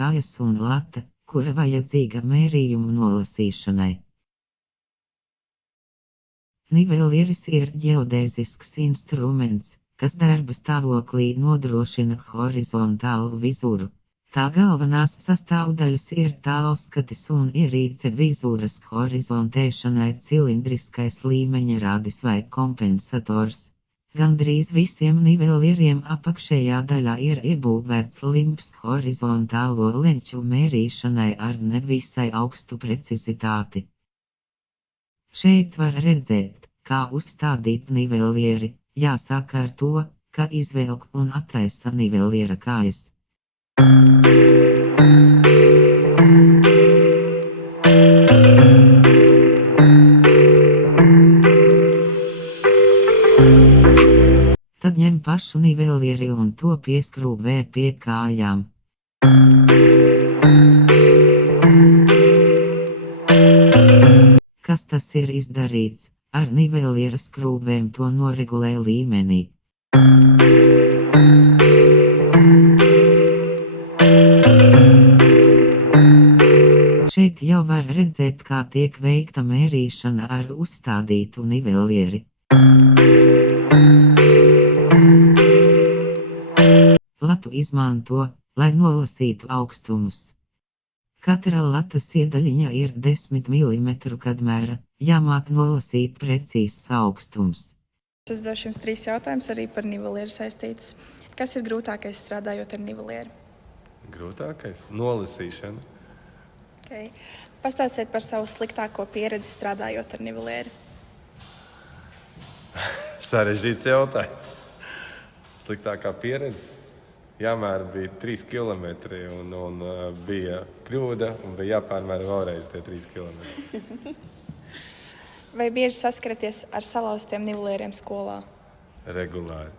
kājas un lata, kura vajadzīga mērījumu nolasīšanai. Nivelieris ir ģeodēzisks instruments, kas darba stāvoklī nodrošina horizontālu vizūru. Tā galvenās sastāvdaļas ir tālskatis un ierīce vizūras horizontēšanai, cilindriskais līmeņa rādis vai kompensators. Gandrīz visiem nivelieriem apakšējā daļā ir iebūvēts limps horizontālo leņķu mērīšanai ar nevisai augstu precizitāti. Šeit var redzēt, kā uzstādīt nivelieri. Jāsāk ar to, ka izvelk un attaisa niveliera kājas. Tad ņem pašu nivelieri un to pieskrūvē pie kājām. Kas tas ir izdarīts? Ar niveliera skrūvēm to noregulē līmenī. Šeit jau var redzēt, kā tiek veikta mērīšana ar uzstādītu nivelieri. Latu izmanto, lai nolasītu augstumus. Katra latas iedaļiņa ir 10 mm kadmēra, jāmāk nolasīt precīzs augstums. Es došu jums 3 jautājumus arī par nivelieru saistītus. Kas ir grūtākais strādājot ar nivelieru? Grūtākais? Nolasīšana. Okay. Pastāstiet par savu sliktāko pieredzi strādājot ar nivelieru. Sarežģīts jautājums. Sliktākā pieredze? Jāmēra bija 3 km un bija kļūda un bija jāpārmēra vēlreiz tie 3 km. Vai bieži saskaraties ar salauztiem nivelieriem skolā? Regulāri.